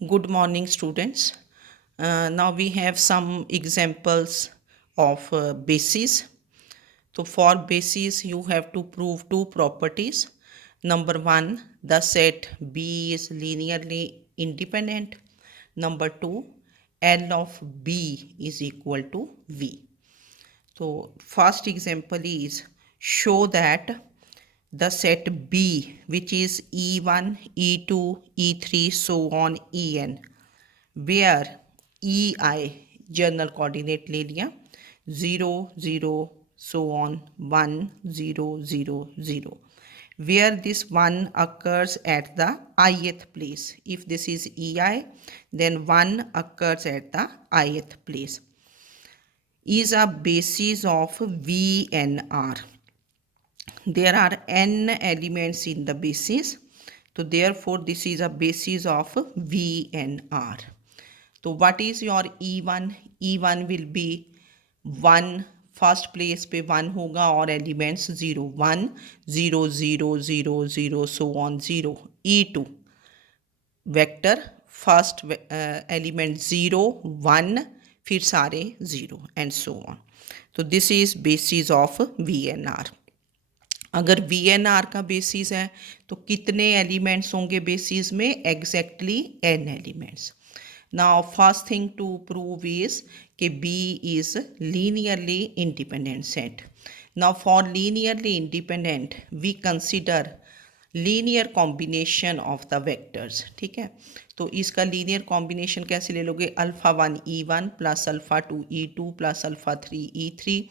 Good morning, students. Now we have some examples of bases. So for bases, you have to prove two properties. Number one, the set B is linearly independent. Number two, L of B is equal to V. So first example is show that the set B, which is E1, E2, E3, so on En, where EI general coordinate ले लिया 0 0 so on 1 0 0 0, where this 1 occurs at the ith place. If this is EI, then 1 occurs at the ith place, is a basis of VNR. There are n elements in the basis, so therefore this is a basis of VNR. So what is your E1? E1 will be 1, first place पे 1 होगा और elements 0 1 0 0 0 0 so on 0. E2 vector first element 0 1 फिर सारे 0 and so on. तो this is basis of VNR. अगर VNR का basis है तो कितने एलिमेंट्स होंगे बेसिस में? Exactly n elements. Now first thing to prove is that B is linearly independent set. Now for linearly independent we consider linear combination of the vectors. ठीक है, तो इसका लीनियर कॉम्बिनेशन कैसे ले लोगे? Alpha 1 E1 plus alpha 2 E2 plus alpha 3 E3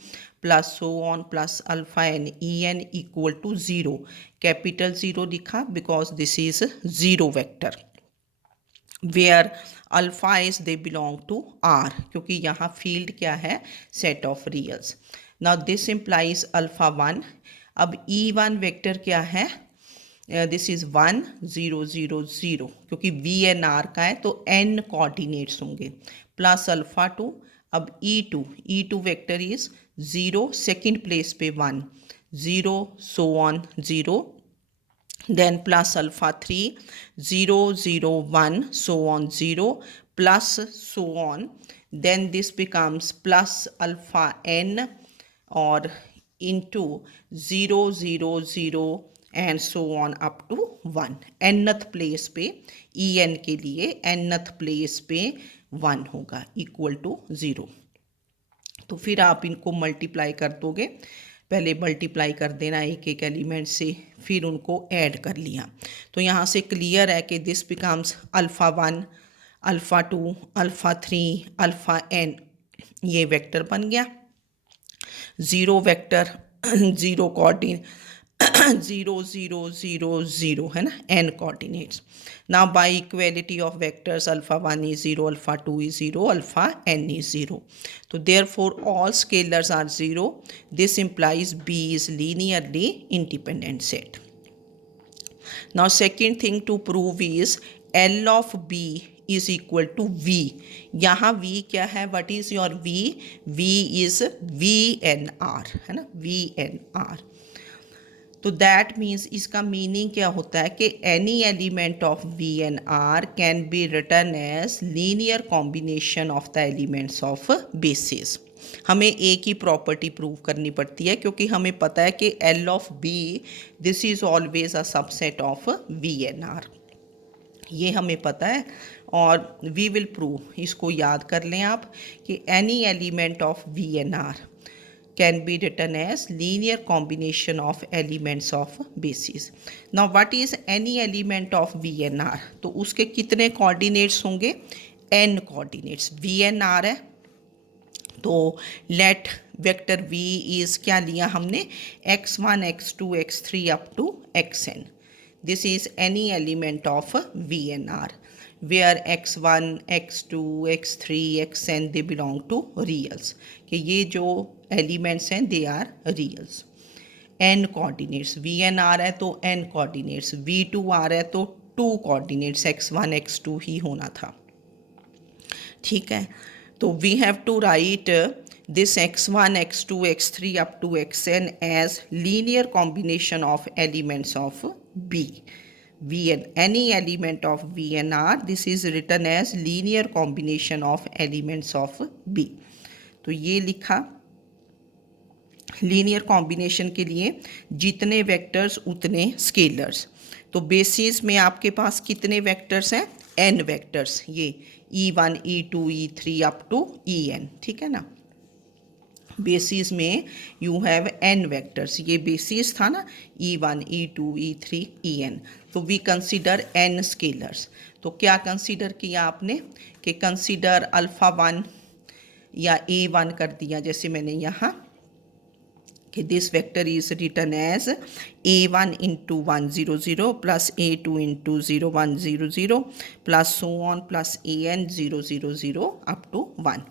plus so on plus alpha n En equal to 0. Capital 0 लिखा because this is zero vector, where alpha is they belong to R, क्योंकि यहाँ field क्या है? Set of reals. Now this implies alpha 1. अब E1 vector क्या है? This is 1 0 0 0, क्योंकि VNR का है तो n कोऑर्डिनेट्स होंगे, प्लस अल्फ़ा 2. अब E2 vector is 0 second place पे 1 0 so on 0, then plus alpha 3 0 0 1 so on 0 plus so on, then this becomes plus alpha n or into 0 0 0 and so on up to 1. nth place पे En के लिए nth place पे 1 होगा equal to 0. तो फिर आप इनको मल्टीप्लाई कर दोगे. पहले मल्टीप्लाई कर देना एक एक एलिमेंट से, फिर उनको ऐड कर लिया. तो यहाँ से क्लियर है कि this becomes alpha 1 alpha 2 alpha 3 alpha n, ये वेक्टर बन गया. ज़ीरो वेक्टर ज़ीरो कोऑर्डिनेट 0 0 0 0 है ना, n coordinates. Now by equality of vectors alpha 1 is 0 alpha 2 is 0 alpha n is 0. तो therefore all scalars are 0. This implies B is linearly independent set. Now second thing to prove is L of B is equal to V. यहाँ V क्या है? What is your V? V is VNR है ना, VNR. तो that means इसका meaning क्या होता है कि any element of VNR can be written as linear combination of the elements of basis. हमें एक ही प्रॉपर्टी प्रूव करनी पड़ती है क्योंकि हमें पता है कि L of B this is always a subset of VNR, ये हमें पता है. और वी विल प्रूव, इसको याद कर लें आप कि any element of VNR can be written as linear combination of elements of basis. Now what is any element of VNR? तो उसके कितने coordinates होंगे? n coordinates. VNR है तो let vector V is क्या लिया हमने? x1 x2 x3 up to xn. This is any element of VNR where x1 x2 x3 xn they belong to reals, कि ये जो एलिमेंट्स हैं they are reals. n coordinates VNR है तो n coordinates, V2R है तो 2 coordinates x1 x2 ही होना था. ठीक है, तो we have to write this x1 x2 x3 up to xn as linear combination of elements of B. Vn, any element of Vn R, this is written as linear combination of elements of B. तो ये लिखा linear combination के लिए जितने vectors उतने scalars. तो basis में आपके पास कितने वेक्टर्स हैं? n वेक्टर्स, ये e1 e2 e3 up to en, ठीक है ना। बेसिस में यू हैव n वेक्टर्स, ये बेसिस था ना e1 e2 e3 en, तो वी कंसिडर n स्केलर्स। तो क्या कंसिडर किया आपने कि कंसिडर अल्फ़ा 1 या a1 कर दिया, जैसे मैंने यहाँ कि this vector is written as a1 into 1 0 0 plus a2 into 0 1 0 0 plus so on plus an 0 0 0 up to 1.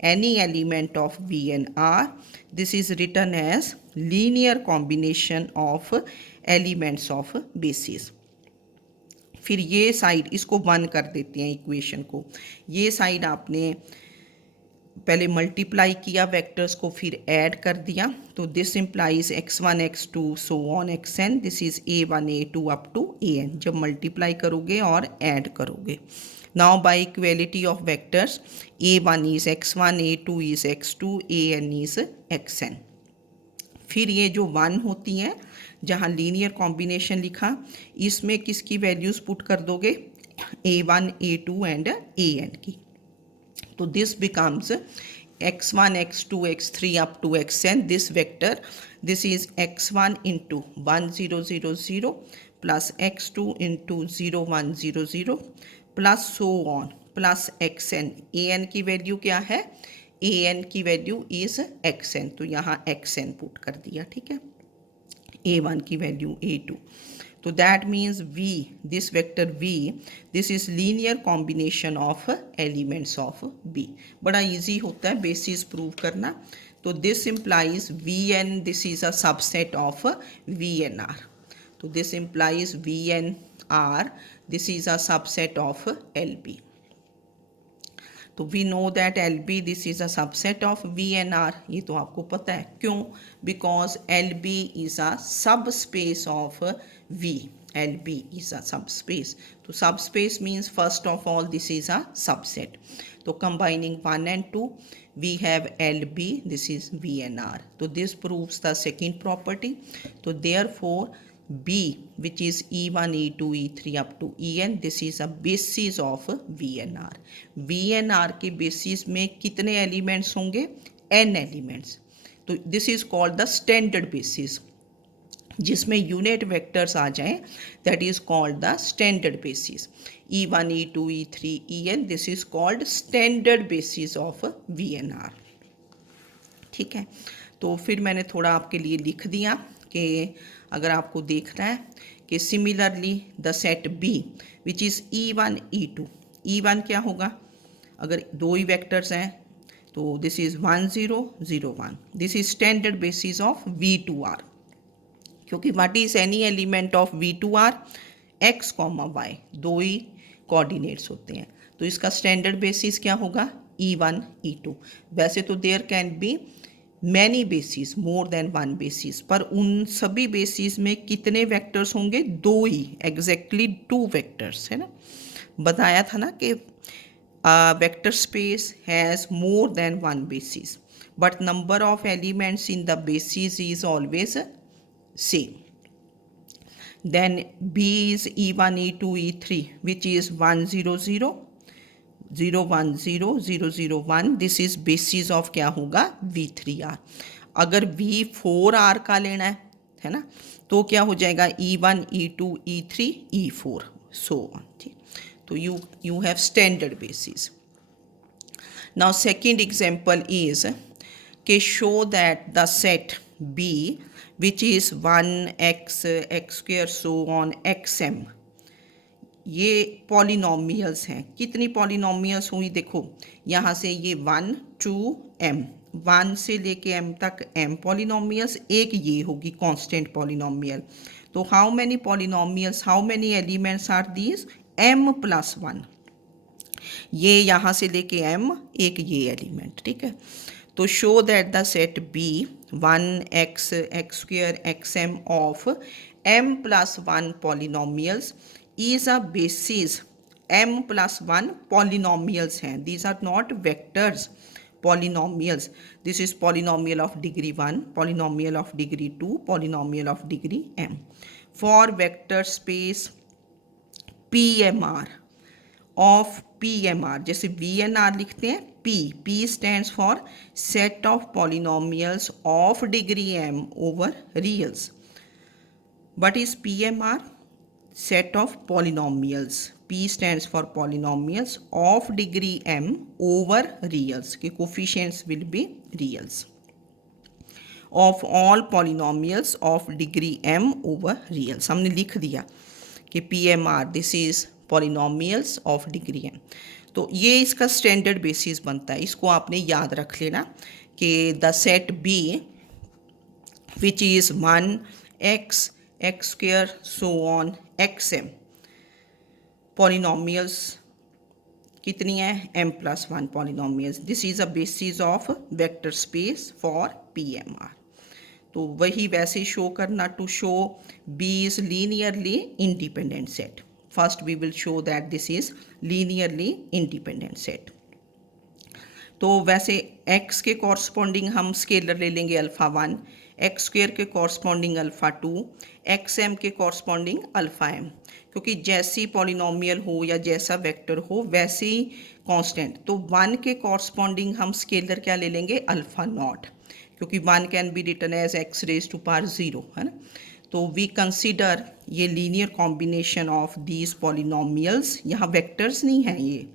Any element of V and R, this is written as linear combination of elements of bases. फिर ये side इसको 1 कर देते हैं equation को, ये side आपने पहले मल्टीप्लाई किया वेक्टर्स को, फिर ऐड कर दिया, तो this implies x1 x2 so on xn, this is a1 a2 up to an, जब मल्टीप्लाई करोगे और ऐड करोगे। Now by equality of vectors a1 is x1 a2 is x2 an is xn। फिर ये जो 1 होती हैं जहाँ लीनियर कॉम्बिनेशन लिखा, इसमें किसकी वैल्यूज़ पुट कर दोगे? a1 a2 एंड an की। तो this becomes x1 x2 x3 up to xn, this vector, this is x1 into 1 0 0 0 plus x2 into 0 1 0 0 plus so on plus xn, an की value क्या है? an की value is xn, तो यहाँ xn put कर दिया, ठीक है। a1 की वैल्यू a2, तो that means v, this vector v, this is linear combination of elements of b। बड़ा इजी होता है बेसिस प्रूव करना। तो this implies vn, this is a subset of vnr, तो this implies vnr, this is a subset of lb। तो we know that LB this is a subset of VNR, ये तो आपको पता है। क्यों? बिकॉज LB इज़ अ सब space of V, LB is a सब स्पेस। तो सब space means first of all this is a subset. तो combining 1 and 2 we have LB, this is VNR. तो this proves the second property. तो therefore B, which is E1, E2, E3 up to En, this is a basis of VNR. VNR के basis में कितने elements होंगे? n elements. तो this is called the standard basis, जिसमें unit vectors आ जाएं, that is called the standard basis. E1, E2, E3, En, this is called standard basis of VNR, ठीक है। तो फिर मैंने थोड़ा आपके लिए लिख दिया कि अगर आपको देखना है कि similarly the set B which is E1 E2, E1 क्या होगा? अगर दो ही वेक्टर्स हैं तो this is 1 0 0 1, this is standard basis of V2R, क्योंकि what is any element of V2R? x, y, दो ही कोऑर्डिनेट्स होते हैं, तो इसका स्टैंडर्ड बेसिस क्या होगा? E1 E2। वैसे तो there can be many basis, more than 1 basis, पर उन सभी बेसिस में कितने वेक्टर्स होंगे? दो ही, एग्जैक्टली 2 वेक्टर्स, है ना। बताया था ना कि vector space has more than 1 basis, but number of elements in the basis is always same. Then B is E1 E2 E3 which is 1 0 0 0 1 0 0 0 1, this is basis of क्या होगा? V3R। अगर V4R का लेना है ना, तो क्या हो जाएगा? E1 E2 E3 E4 so on, ठीक। तो you have standard basis. Now second example is कि show that the set B which is 1x x square so on xm, ये पॉलिनोमियल्स हैं। कितनी पॉलिनोमियल्स हुई? देखो यहाँ से ये 1 2 m, 1 से लेके m तक m पॉलिनोमियल्स, एक ये होगी कांस्टेंट पॉलिनोमियल। तो how many polynomials, how many elements are these? m plus 1, ये यहाँ से लेके m, एक ये एलिमेंट, ठीक है। तो show that the set B 1x x square xm of m plus 1 polynomials is a basis. m plus 1 polynomials हैं, these are not vectors, polynomials. This is polynomial of degree 1, polynomial of degree 2, polynomial of degree m. For vector space PMR of PMR, जैसे VNR लिखते हैं, P stands for set of polynomials of degree m over reals. What is PMR? Set of polynomials. P stands for polynomials of degree m over reals. के coefficients will be reals. Of all polynomials of degree m over reals. हमने लिख दिया कि PMR this is polynomials of degree m. तो ये इसका standard basis बनता है, इसको आपने याद रख लेना कि द सेट बी which is 1x x square so on xm polynomials कितनी है m plus 1 polynomials. This is a basis of vector space for PMR. तो वही वैसे शो करना to show B is linearly independent set. First we will show that this is linearly independent set. तो वैसे x के corresponding हम scalar ले लेंगे अल्फ़ा 1, एक्स स्क्वेयर के कॉरस्पॉन्डिंग अल्फ़ा 2, एक्स एम के कॉरस्पॉन्डिंग अल्फ़ा m. क्योंकि जैसी पॉलिनोमियल हो या जैसा वेक्टर हो वैसे ही कांस्टेंट. तो 1 के कॉरस्पॉन्डिंग हम स्केलर क्या ले लेंगे अल्फ़ा नॉट, क्योंकि 1 can be written as x raised to power 0 है ना. तो वी कंसिडर ये linear combination of these polynomials, यहाँ वेक्टर्स नहीं हैं ये.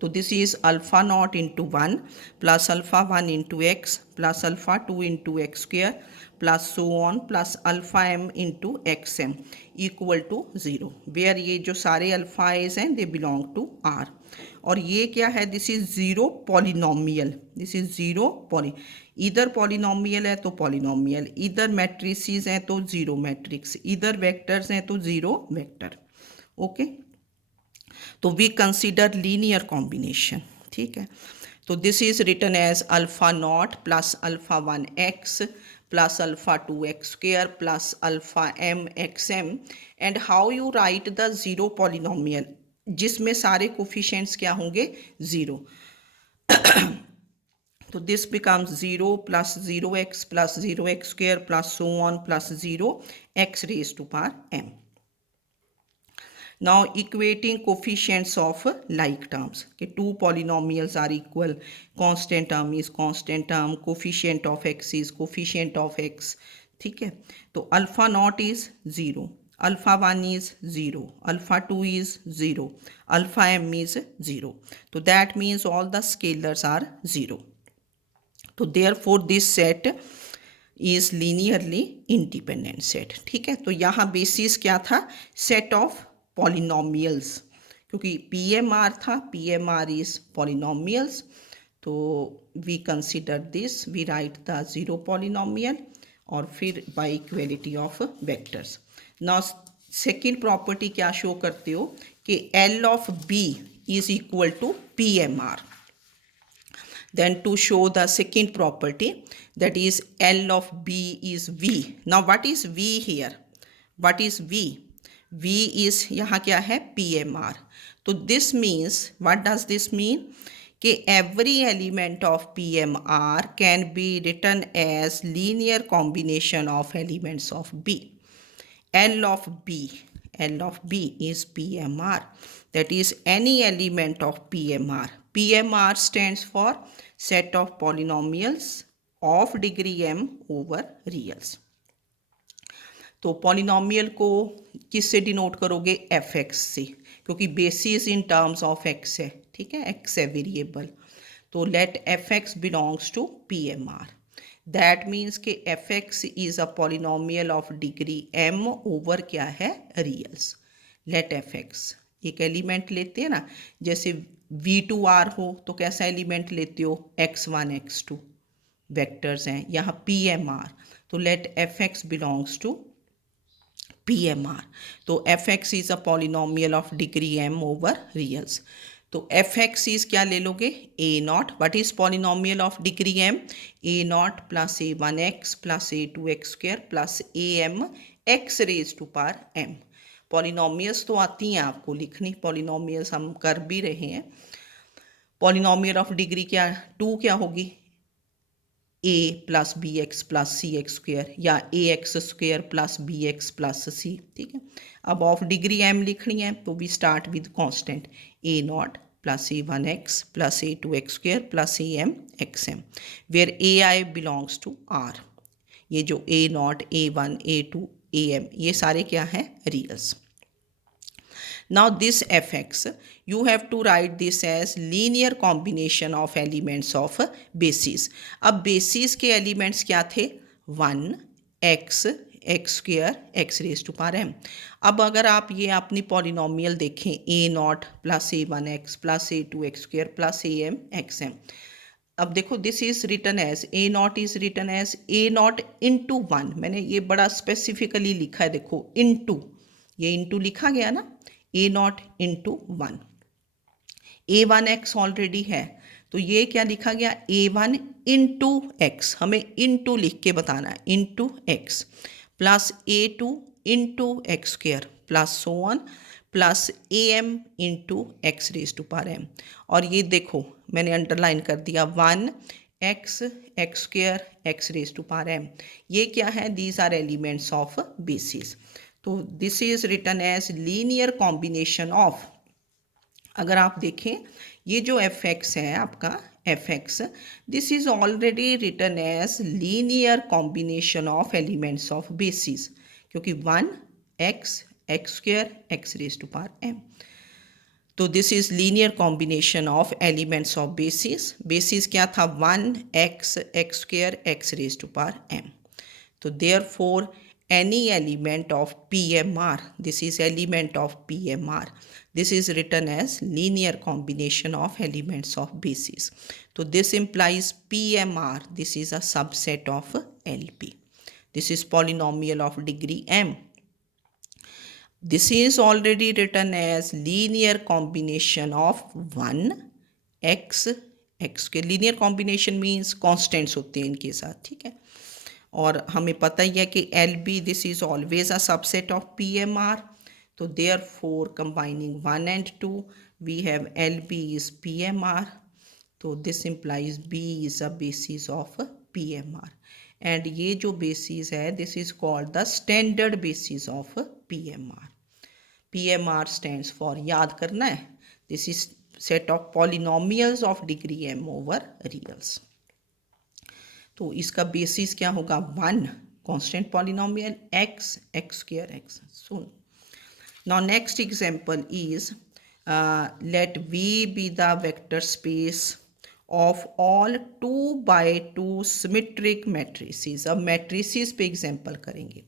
तो this is alpha nought into 1 plus alpha 1 into x plus alpha 2 into x square plus so on plus alpha m into x m equal to 0, where ये जो सारे अल्फ़ाइज हैं दे belong to R. और ये क्या है, this is zero polynomial, this is zero poly. इधर polynomial है तो पॉलिनोमियल, इधर मैट्रिसेस हैं तो ज़ीरो मैट्रिक्स, इधर वेक्टर्स हैं तो ज़ीरो वेक्टर. ओके, तो वी कंसिडर लीनियर कॉम्बिनेशन. ठीक है, तो this is written as alpha nought plus alpha 1 x plus alpha 2 x square plus alpha m x m. And how you write the zero polynomial, जिसमें सारे coefficients क्या होंगे zero. तो this becomes 0 plus 0x plus 0x square plus so on plus 0x raised to power m. Now equating coefficients of like terms, कि two polynomials are equal, constant term is constant term, coefficient of x is coefficient of x. ठीक है, तो alpha not is 0, alpha 1 is 0, alpha 2 is 0, alpha m is 0. तो that means all the scalars are 0. तो therefore this set is linearly independent set. ठीक है, तो यहाँ basis क्या था, सेट ऑफ पॉलिनोमियल्स, क्योंकि PMR था, PMR इज पॉलिनोमियल्स. तो we consider this, we write the zero polynomial और फिर by equality of vectors. Now second property क्या शो करते हो कि L of B is equal to PMR. Then to show the second property, that is L of B is V. Now what is V here? What is V? V is यहाँ क्या है PMR. तो this means, what does this mean? कि every element of PMR can be written as linear combination of elements of B. L of B is PMR. That is any element of PMR. PMR stands for set of polynomials of degree m over reals. तो पॉलिनोमियल को किससे denote करोगे, fx से, क्योंकि basis in terms of x है. ठीक है, x है वेरिएबल. तो let fx belongs to PMR. That means कि fx is a polynomial of degree m over क्या है रियल्स. लेट fx, एक एलिमेंट लेते हैं ना, जैसे V2R हो तो कैसा एलिमेंट लेते हो, x1 x2 वेक्टर्स हैं. यहाँ PMR, तो let fx belongs to PMR. तो fx is a polynomial of degree m over reals. तो fx इज क्या ले लोगे, a naught. What is polynomial of degree m, a naught plus a1x plus a2x square plus am x raise to power m. Polynomials तो आती हैं आपको लिखनी, polynomials हम कर भी रहे हैं। पॉलिनोमियल ऑफ डिग्री क्या, 2 क्या होगी, a plus b x plus c x square, या a x square plus b x plus c. ठीक है, अब ऑफ डिग्री एम लिखनी है तो we start with constant a naught plus a one x plus a two x square plus a m x m, where a i belongs to R. ये जो a naught, a one, a two, a m, ये सारे क्या हैं, रियल्स। Now this fx, you have to write this as linear combination of elements of bases. अब bases के elements क्या थे, 1 x x square x raise to power m. अब अगर आप ये अपनी पॉलिनोमियल देखें, a naught plus a one x plus a two x square plus a m x m. अब देखो this is written as a naught is written as a naught into one. मैंने ये बड़ा स्पेसिफिकली लिखा है, देखो into, ये into लिखा गया ना, a naught into one. A one x already है तो ये क्या लिखा गया, ए वन इंटू एक्स, हमें इंटू लिख के बताना है, into x plus a two into x square plus so on plus a m into x raise to power m. और ये देखो मैंने अंडरलाइन कर दिया, 1 x x square x raise to power m. ये क्या है, these are elements of basis. तो this is written as linear combination of, अगर आप देखें ये जो एफ एक्स है आपका, f x, this is already written as linear combination of elements of basis, क्योंकि 1 x x square x raise to power m. तो this is linear combination of elements of basis. Basis क्या था, 1 x x square x raise to power m. तो therefore any element of PMR, this is element of PMR, this is written as linear combination of elements of bases. So this implies PMR, this is a subset of LP. This is polynomial of degree m. This is already written as linear combination of 1 x x के linear combination means constants होते हैं इनके साथ, ठीक है। और हमें पता ही है कि L B, this is always a subset of P M R. तो therefore combining 1 and 2 we have L B is P M R. तो this implies B is a basis of P M R, and ये जो basis है this is called the standard basis of P M R. P M R stands for, याद करना है, this is set of polynomials of degree m over reals. तो इसका basis क्या होगा, 1 constant polynomial x x square x. So now next example is let V be the vector space of all 2x2 symmetric matrices. अब matrices पे example करेंगे।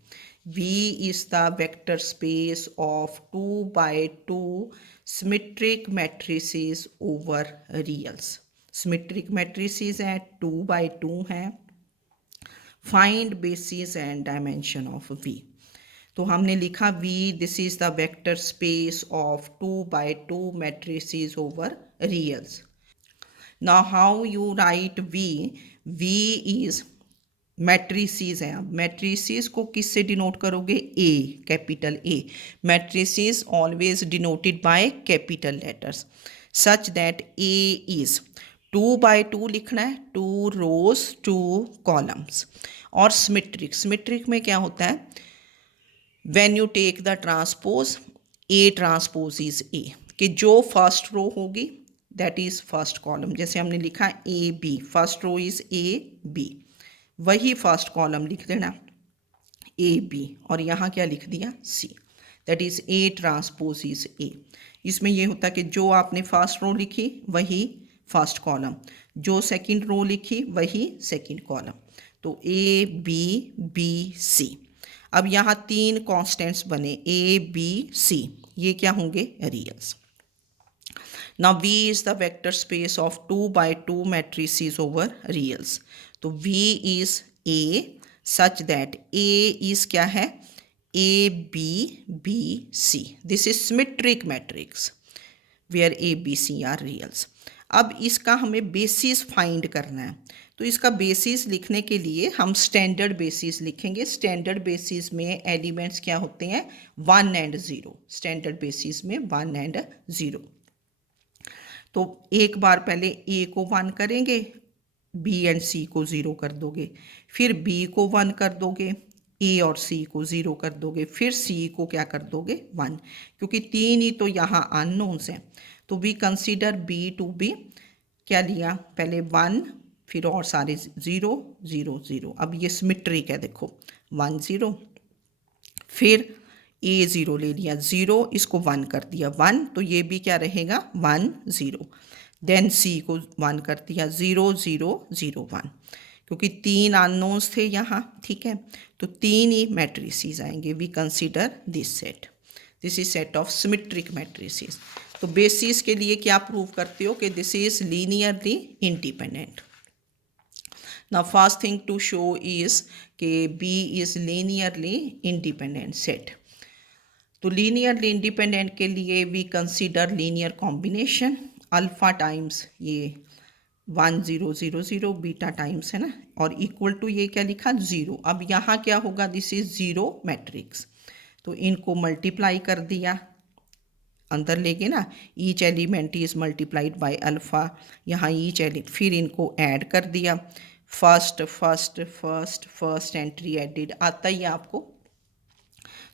V is the vector space of 2x2 symmetric matrices over reals. Symmetric matrices हैं, 2x2 हैं। Find basis and dimension of V। तो हमने लिखा V, this is the vector space of 2x2 matrices over reals. Now how you write V? V is matrices हैं। अब matrices को किससे denote करोगे, A, capital A। Matrices always denoted by capital letters such that A is 2x2 लिखना है, 2 rows 2 columns. और symmetric, symmetric में क्या होता है, when you take the transpose A transpose is A, कि जो फर्स्ट रो होगी दैट इज फर्स्ट कॉलम। जैसे हमने लिखा A B, first row is A B, वही फर्स्ट कॉलम लिख देना A B, और यहाँ क्या लिख दिया C, that is A transpose is A। इसमें यह होता है कि जो आपने फर्स्ट रो लिखी वही फर्स्ट कॉलम, जो सेकंड रो लिखी वही सेकंड कॉलम। तो ए बी बी सी। अब यहाँ 3 कॉन्स्टेंट्स बने, ए बी सी, ये क्या होंगे, reals. Now V is the vector space of 2x2 matrices over reals. तो V is A such that A is क्या है, A B B C, this is symmetric matrix where A B C are reals. अब इसका हमें basis find करना है। तो इसका बेसिस लिखने के लिए हम स्टैंडर्ड बेसिस लिखेंगे। स्टैंडर्ड बेसिस में एलिमेंट्स क्या होते हैं, 1 एंड 0। स्टैंडर्ड बेसिस में 1 एंड 0। तो एक बार पहले ए को 1 करेंगे, बी एंड सी को 0 कर दोगे, फिर बी को 1 कर दोगे, ए और सी को 0 कर दोगे, फिर सी को क्या कर दोगे 1, क्योंकि 3 ही तो यहाँ अननोन्स हैं। तो we consider B two B, क्या लिया पहले 1, फिर और सारे 0 0 0। अब ये सिमेट्रिक है, देखो 1 0, फिर ए 0 ले लिया, 0 इसको 1 कर दिया 1, तो ये भी क्या रहेगा 1 0। देन सी को 1 कर दिया, 0 0 0 1, क्योंकि 3 अननोन्स थे यहाँ, ठीक है। तो 3 ही मैट्रिसेस आएंगे। We consider this set, this is set of symmetric matrices. तो बेसिस के लिए क्या प्रूव करते हो कि this is linearly independent. Now first thing to show is कि B is linearly independent set। तो लीनियरली इंडिपेंडेंट के लिए we consider linear combination, alpha times ये 1 0 0 0 बीटा टाइम्स है ना, और इक्वल टू ये क्या लिखा 0। अब यहाँ क्या होगा, दिस इज 0 मैट्रिक्स। तो इनको मल्टीप्लाई कर दिया, अंदर लेके ना, each element is multiplied by alpha, यहाँ ईच एलिमेंट, फिर इनको ऐड कर दिया, first first first first entry added आता ही आपको।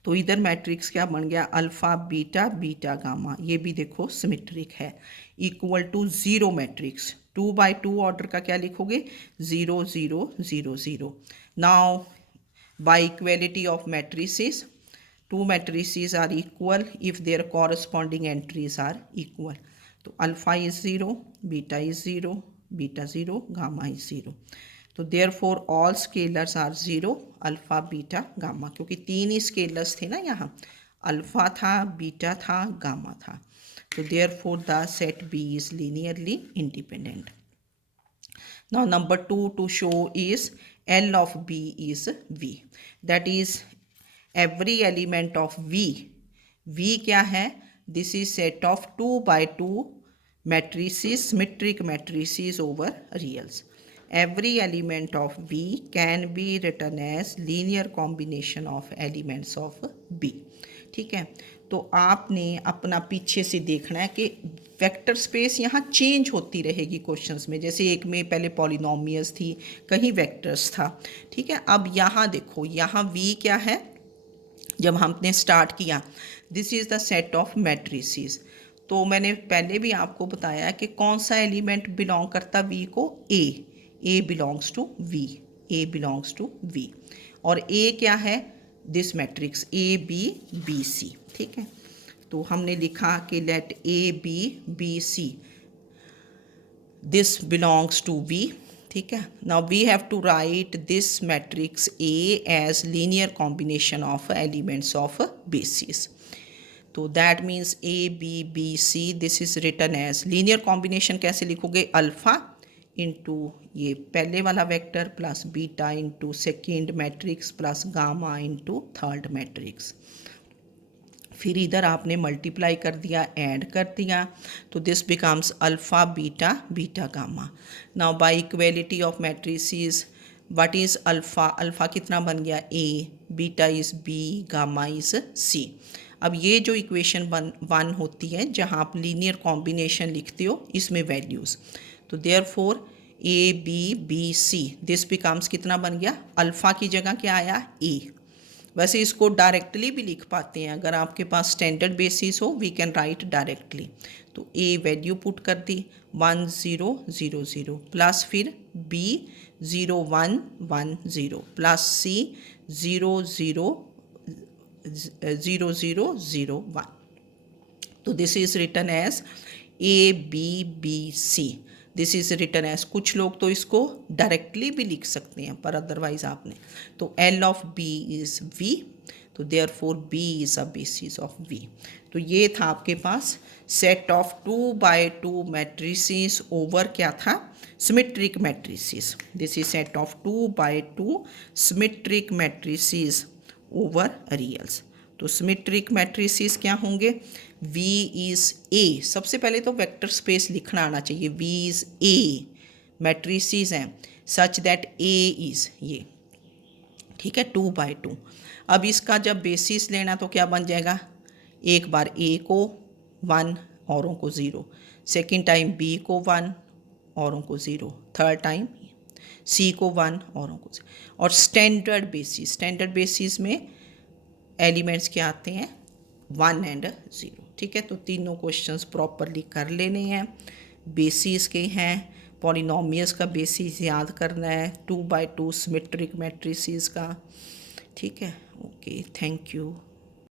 तो इधर मैट्रिक्स क्या बन गया, अल्फा बीटा बीटा गामा, ये भी देखो सिमेट्रिक है, equal to 0 matrix. 2 by 2 order का क्या लिखोगे, 0 0 0 0। Now by equality of matrices, 2 matrices are equal if their corresponding entries are equal। तो alpha is 0, beta is 0, beta 0, gamma is 0। तो therefore all scalars are 0, alpha beta gamma, क्योंकि 3 ही scalars थे ना यहाँ, alpha था, बीटा था, gamma था। तो therefore the set B is linearly independent। Now number 2 to show is L of B is V, that is every element of V क्या है, this is set of 2 by 2 matrices, symmetric matrices over reals। Every element of V can be written as linear combination of elements of B। ठीक है, तो आपने अपना पीछे से देखना है कि वेक्टर स्पेस यहाँ चेंज होती रहेगी क्वेश्चंस में, जैसे एक में पहले पॉलिनोमियल्स थी, कहीं वेक्टर्स था, ठीक है। अब यहाँ देखो, यहाँ V क्या है, जब हमने स्टार्ट किया, this is the set of matrices. तो मैंने पहले भी आपको बताया कि कौन सा एलिमेंट बिलोंग करता V को, a belongs to V, a belongs to V। और ए क्या है, this matrix a b b c, ठीक है। तो हमने लिखा कि let a b b c, this belongs to V, ठीक है। Now we have to write this matrix a as linear combination of elements of basis. तो that means a b b c, this is written as linear combination. कैसे लिखोगे, alpha into ये पहले वाला vector plus beta into second matrix plus gamma into third matrix. फिर इधर आपने multiply कर दिया, ऐड कर दिया, तो this becomes alpha beta beta gamma. Now by equality of matrices, what is alpha, alpha कितना बन गया a, beta is b, gamma is c. अब ये जो इक्वेशन 1 होती है, जहाँ आप लीनियर कॉम्बिनेशन लिखते हो, इसमें वैल्यूज़, तो therefore a b b c, this becomes कितना बन गया, अल्फ़ा की जगह क्या आया ए। वैसे इसको डायरेक्टली भी लिख पाते हैं, अगर आपके पास स्टैंडर्ड बेसिस हो, वी कैन राइट डायरेक्टली। तो ए वैल्यू पुट कर दी 1 0 0 0, प्लस फिर बी 0 1 1 0, प्लस सी 0 0 0 0 0 1। तो this is written as a b b c, this is written as, कुछ लोग तो इसको डायरेक्टली भी लिख सकते हैं, पर अदरवाइज आपने, तो L of B is V, तो therefore B is a basis of V. तो ये था आपके पास set of 2 by 2 matrices over क्या था, symmetric matrices. This is set of 2 by 2 symmetric matrices over reals. तो सिमेट्रिक मैट्रिसेस क्या होंगे, V इज़ A, सबसे पहले तो वेक्टर स्पेस लिखना आना चाहिए। V इज़ A, मैट्रिसेस हैं सच दैट A इज़ ये, ठीक है, 2/2। अब इसका जब बेसिस लेना तो क्या बन जाएगा, एक बार A को 1 औरों को 0, सेकेंड टाइम B को 1 औरों को 0, थर्ड टाइम C को 1 औरों को 0। और स्टैंडर्ड बेसिस में एलिमेंट्स क्या आते हैं, 1 एंड 0, ठीक है। तो तीनों क्वेश्चंस प्रॉपरली कर लेने हैं, बेसिस के हैं। पॉलिनोमियल्स का बेसिस याद करना है, 2/2 सिमेट्रिक मैट्रिसेस का, ठीक है। Okay, thank you.